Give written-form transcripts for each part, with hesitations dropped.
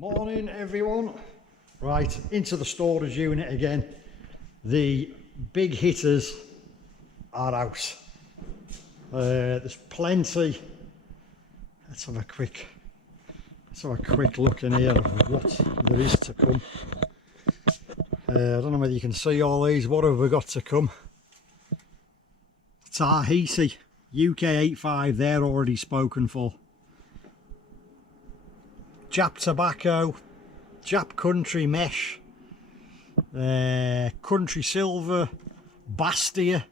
Morning everyone. Right, into the storage unit again. The big hitters are out. There's plenty. Let's have a quick look in here of what there is to come. I don't know whether you can see all these. What have we got to come? Tahiti UK 85, they're already spoken for. Jap Tobacco, Jap Country Mesh, Country Silver, Bastia,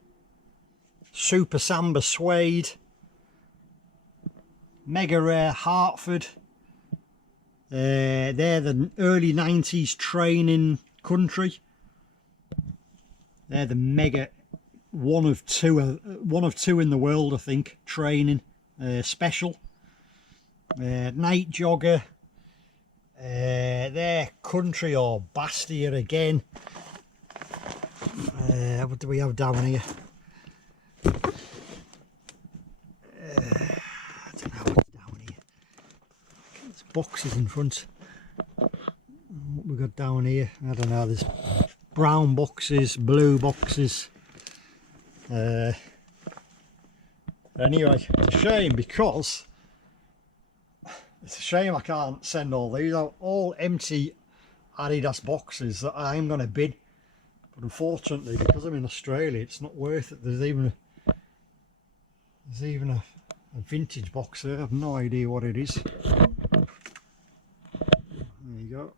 Super Samba Suede, Mega Rare Hartford. They're the early 90s training country. They're the mega one of two in the world, I think, training special. Night Jogger. They're Country or Bastia again. What do we have down here? I don't know what's down here. There's boxes in front. What we got down here? I don't know. There's brown boxes, blue boxes. Anyway, it's a shame because it's a shame I can't send all these out. All empty Adidas boxes that I'm going to bid. But unfortunately, because I'm in Australia, it's not worth it. There's even a vintage box there. I have no idea what it is. There you go.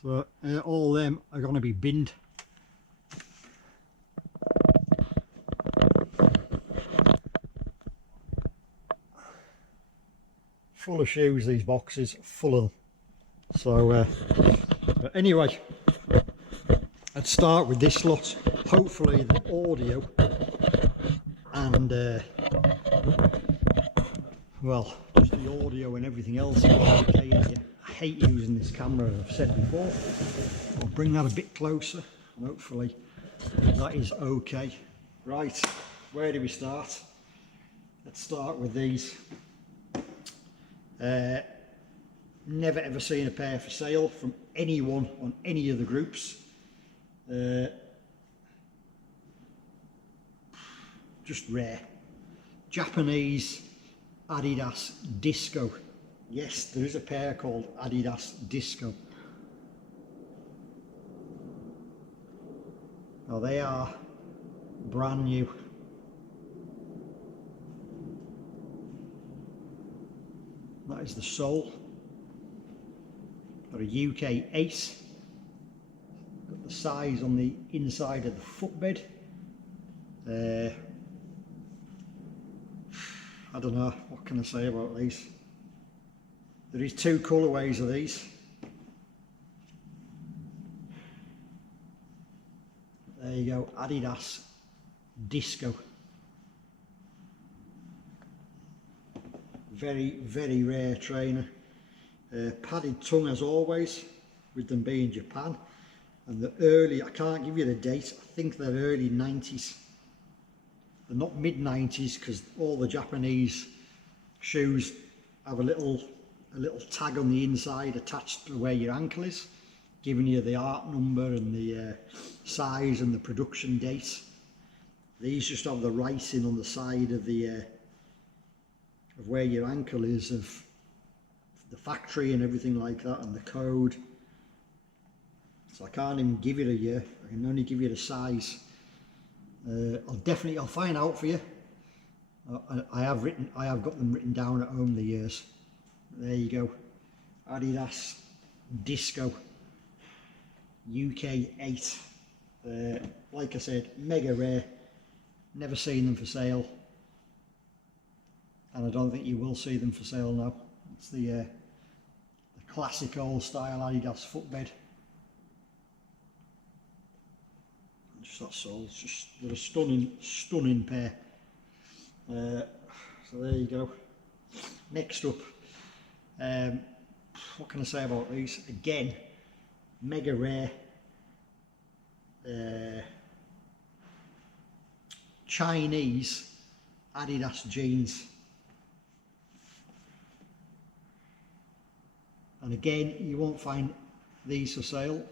So all them are going to be binned. Full of shoes, these boxes, full of them. So but anyway, let's start with this lot. Hopefully the audio and well, just the audio and everything else is okay. I hate using this camera, as I've said before. I'll bring that a bit closer and hopefully that is okay. Right, where do we start? Let's start with these. Never ever seen a pair for sale from anyone on any of the groups. Just rare. Japanese Adidas Disco. Yes, there is a pair called Adidas Disco. Now they are brand new. That is the sole. Got a UK 8. Got the size on the inside of the footbed. I don't know, what can I say about these? There is two colourways of these. There you go, Adidas Disco. Very, very rare trainer. Padded tongue as always, with them being Japan. And the early, I can't give you the date, I think they're early 90s. They're not mid 90s because all the Japanese shoes have a little tag on the inside attached to where your ankle is, giving you the art number and the size and the production date. These just have the writing on the side of the of where your ankle is, of the factory and everything like that, and the code. So I can't even give you a year, I can only give you the size. I'll find out for you. I have got them written down at home, the years. There you go, Adidas Disco UK 8. Like I said, mega rare, never seen them for sale. And I don't think you will see them for sale now. It's the classic old style Adidas footbed. Just that sole, they're a stunning pair. So there you go. Next up, what can I say about these? Again, mega rare. Chinese Adidas jeans. And again, you won't find these for sale.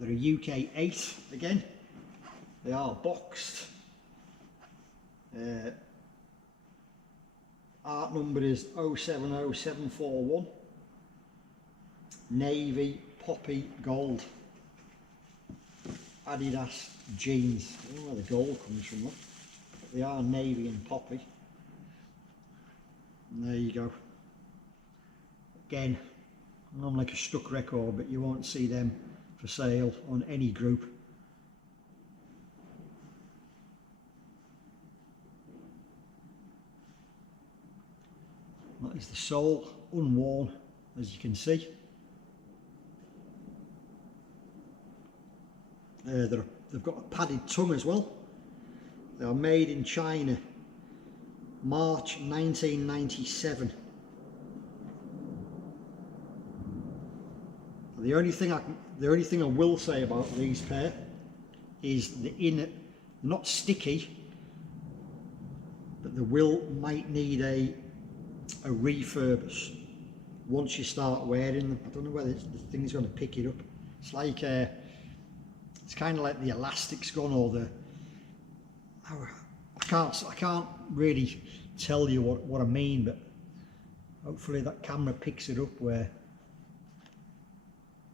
They're a UK 8 again. They are boxed. Art number is 070741. Navy poppy gold. Adidas jeans. I don't know where the gold comes from, but they are navy and poppy. And there you go. Again, I'm like a stuck record, but you won't see them for sale on any group. That is the sole, unworn, as you can see. They've got a padded tongue as well. They are made in China, March 1997. The only thing I will say about these pair is the inner, not sticky, but might need a refurb once you start wearing them. I don't know whether the thing's going to pick it up. It's like it's kind of like the elastic's gone, or the I can't really tell you what I mean, but hopefully that camera picks it up, where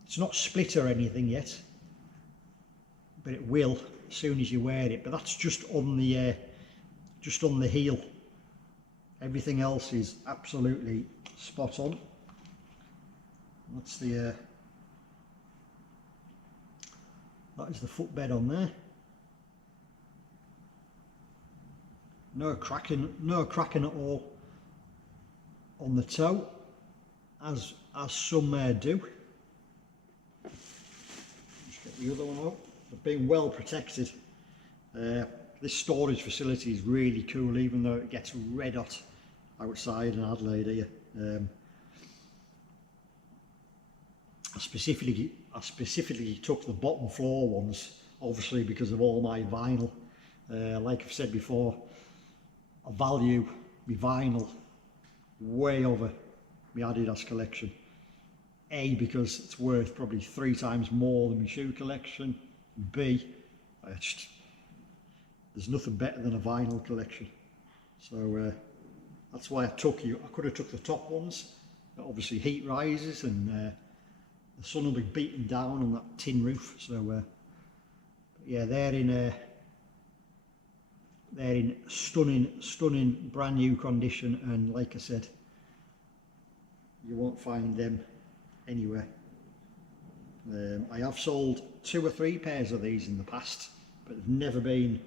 it's not split or anything yet, but it will as soon as you wear it. But that's just on the heel. Everything else is absolutely spot on. That's that is the footbed on there. No cracking at all on the toe, as some do. Just get the other one out. They've been well protected. This storage facility is really cool, even though it gets red hot outside in Adelaide here. I specifically took the bottom floor ones, obviously because of all my vinyl. Like I've said before, I value my vinyl way over my Adidas collection. A, because it's worth probably 3 times more than my shoe collection. B, there's nothing better than a vinyl collection. So that's why I could have took the top ones, but obviously heat rises and the sun will be beating down on that tin roof. So yeah, they're in stunning brand new condition, and like I said, you won't find them anywhere. I have sold 2 or 3 pairs of these in the past, but they've never been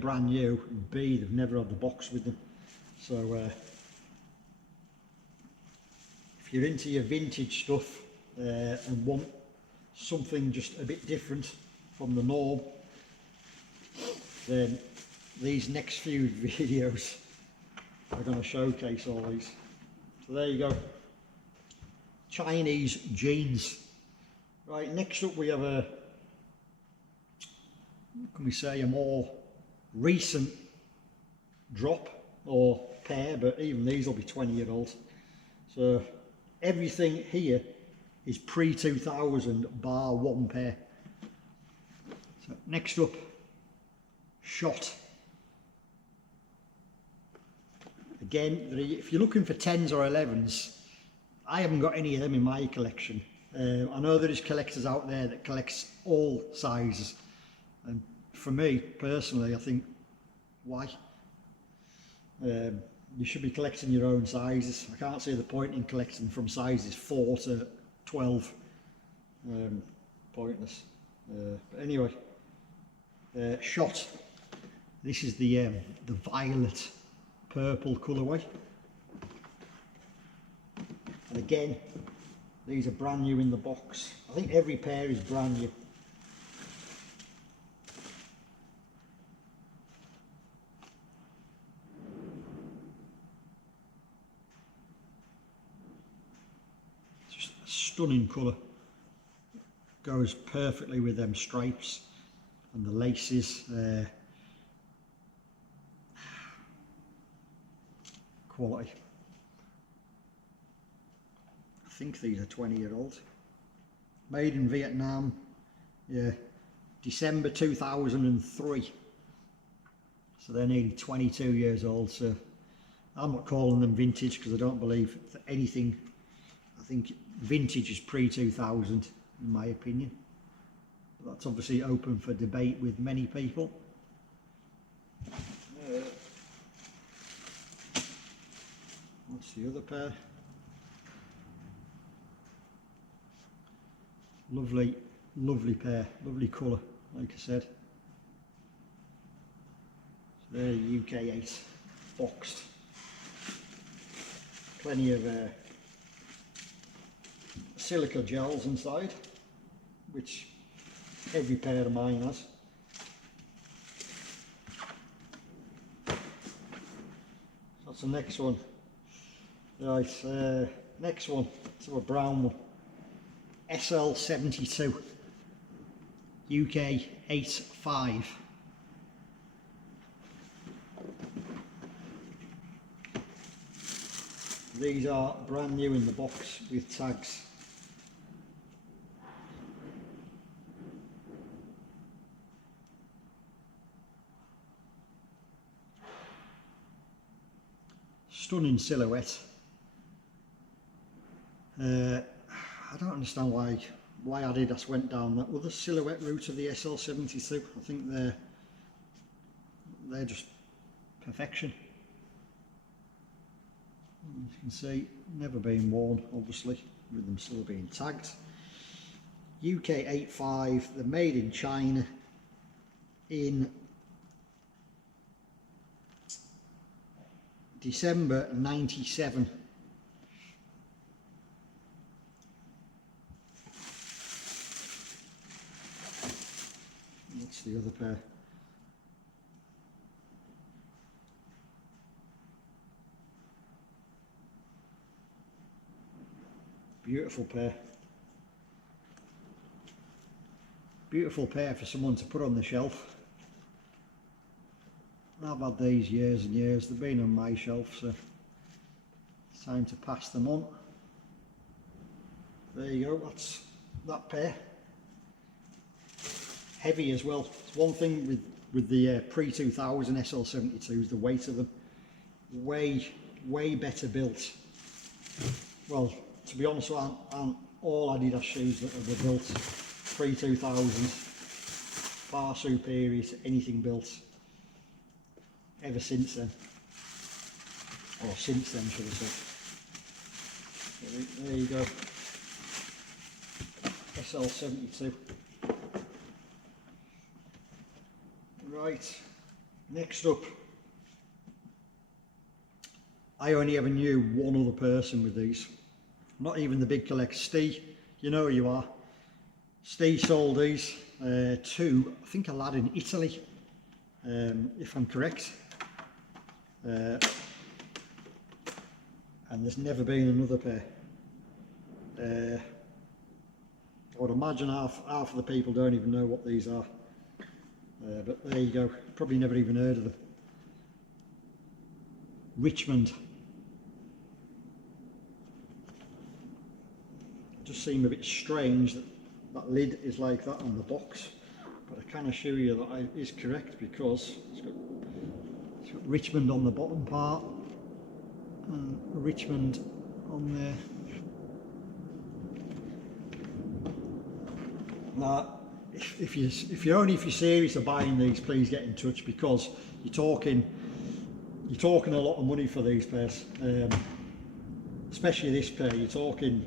brand new, and B, they've never had the box with them. So if you're into your vintage stuff and want something just a bit different from the norm, then these next few videos are going to showcase all these. So there you go, Chinese jeans. Right, next up we have a more recent drop or pair, but even these will be 20-year-old. So everything here is pre-2000 bar one pair. So next up, Shot. Again, if you're looking for 10s or 11s, I haven't got any of them in my collection. I know there is collectors out there that collects all sizes, and for me personally, I think, why? You should be collecting your own sizes. I can't see the point in collecting from sizes 4 to 12. Pointless. But anyway, Shot. This is the violet purple colourway, and again, these are brand new in the box. I think every pair is brand new. It's just a stunning colour. Goes perfectly with them stripes and the laces. quality. I think these are 20-year-olds. Made in Vietnam, yeah, December 2003. So they're nearly 22 years old, so I'm not calling them vintage because I don't believe that anything. I think vintage is pre-2000 in my opinion. But that's obviously open for debate with many people. What's the other pair? Lovely, lovely pair, lovely colour, like I said. So they're UK 8 boxed. Plenty of silica gels inside, which every pair of mine has. That's the next one. Right, next one, so a brown one. SL72 UK 8.5. These are brand new in the box with tags. Stunning silhouette. I don't understand why Adidas went down that other silhouette route of the SL72. I think they're just perfection. As you can see, never been worn, obviously, with them still being tagged. UK 8.5, they're made in China in December 97. That's the other pair. Beautiful pair. Beautiful pair for someone to put on the shelf. I've had these years and years, they've been on my shelf, so it's time to pass them on. There you go, that's that pair. Heavy as well. It's one thing with the pre-2000 SL72s, the weight of them. Way better built. Well, to be honest, aren't all Adidas shoes that were built pre-2000 far superior to anything built ever since then, or since then should I say. So there you go, SL72. Right, next up, I only ever knew one other person with these, not even the big collector. Steve, you know who you are. Steve sold these to, I think, a lad in Italy, if I'm correct. And there's never been another pair. I would imagine half of the people don't even know what these are. But there you go, probably never even heard of them. Richmond. It just seemed a bit strange that that lid is like that on the box, but I can assure you that it is correct because it's got Richmond on the bottom part and Richmond on there. Now, if you're serious about buying these, please get in touch, because you're talking a lot of money for these pairs, especially this pair. You're talking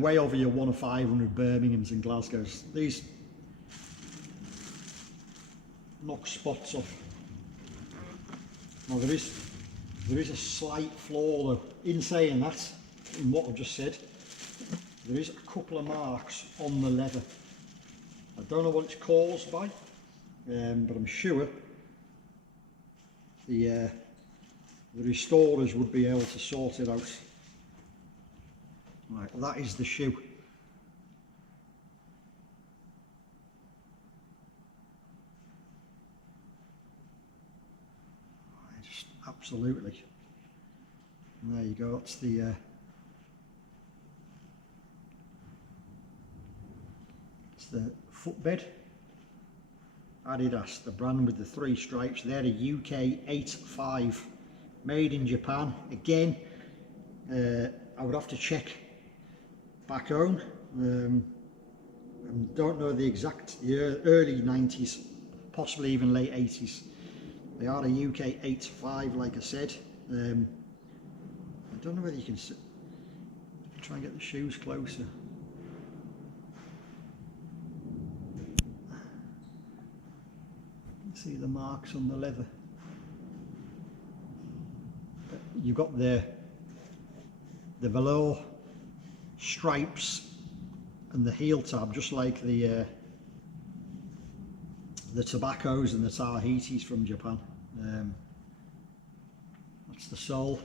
way over your 1 of 500 Birminghams and Glasgows. These knock spots off. Now there is a slight flaw though. In saying that, in what I've just said, there is a couple of marks on the leather. I don't know what it's caused by, but I'm sure the restorers would be able to sort it out. Right, that is the shoe. absolutely. And there you go, that's the footbed. Adidas, the brand with the 3 stripes. They're a UK 8.5, made in Japan. Again, I would have to check back home. I don't know the exact year, early 90s, possibly even late 80s. They are a UK 8.5, like I said. I don't know whether you can sit. Try and get the shoes closer. See the marks on the leather. But you've got the velour stripes and the heel tab, just like the tobaccos and the Tahitis from Japan. That's the sole.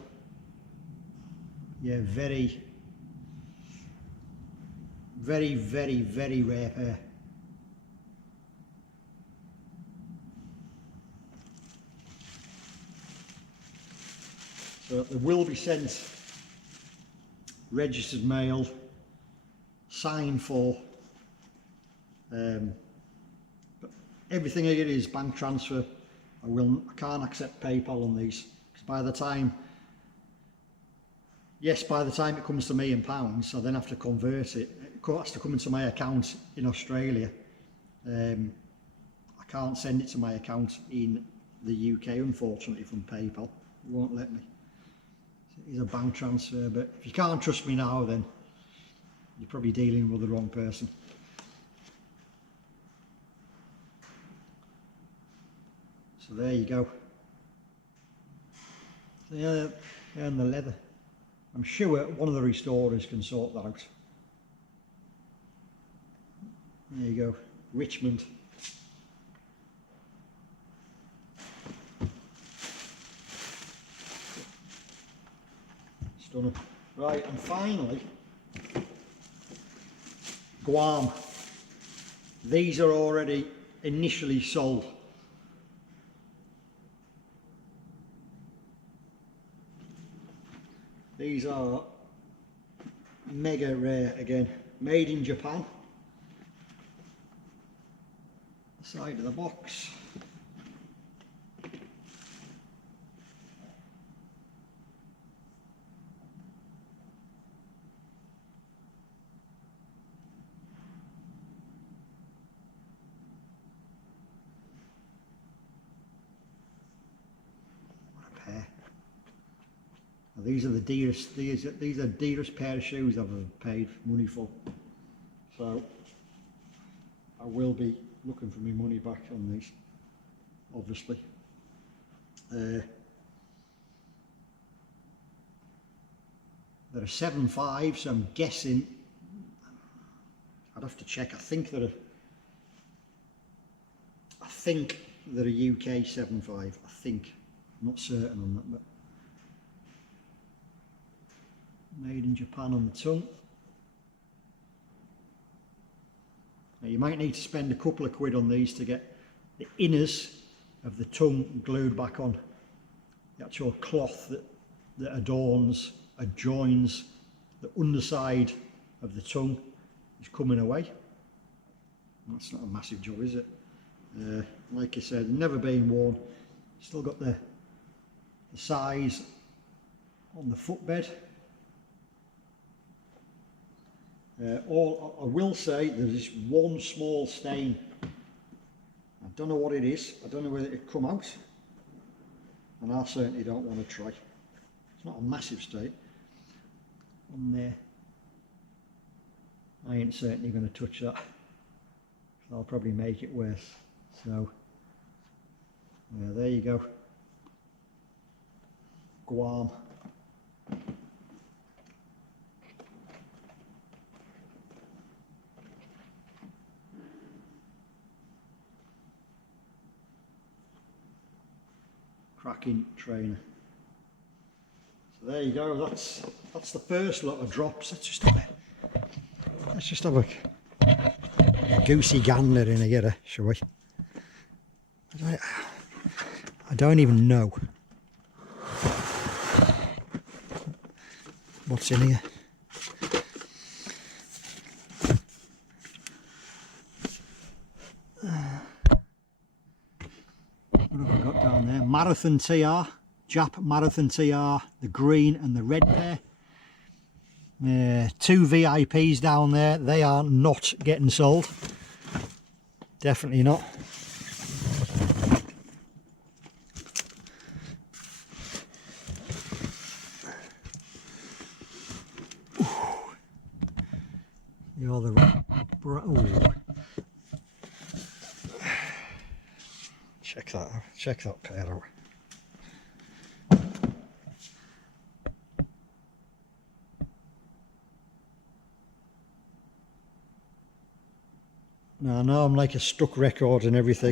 Yeah, very rare pair. So they will be sent registered mail, signed for. But everything here is bank transfer. I can't accept PayPal on these, because by the time it comes to me in pounds, I then have to convert it. It has to come into my account in Australia. I can't send it to my account in the UK, unfortunately, from PayPal. It won't let me. It is a bank transfer, but if you can't trust me now, then you're probably dealing with the wrong person. So there you go. So yeah, and the leather. I'm sure one of the restorers can sort that out. There you go, Richmond. Stunning. Right, and finally, Guam. These are already initially sold. These are mega rare again, made in Japan. Side of the box. These are the dearest. These are the dearest pair of shoes I've ever paid money for. So I will be looking for my money back on these, obviously. They're a 7.5, so I'm guessing. I'd have to check. I think they're a UK 7.5. I think. I'm not certain on that, but. Made in Japan on the tongue. Now you might need to spend a couple of quid on these to get the inners of the tongue glued back on. The actual cloth that adjoins the underside of the tongue is coming away. That's not a massive job, is it? Like I said, never been worn. Still got the size on the footbed. All I will say, there's one small stain. I don't know what it is. I don't know whether it'll come out, and I certainly don't want to try. It's not a massive stain on there. I ain't certainly going to touch that. I'll probably make it worse. So yeah, there you go. Guam. Cracking trainer. So there you go. That's the first lot of drops. Let's just have a goosey gander in here, shall we? I don't even know what's in here. What have I got down there? Marathon TR, Jap Marathon TR, the green and the red pair. 2 VIPs down there, they are not getting sold. Definitely not. You're the check that pair out. Now I know I'm like a stuck record and everything.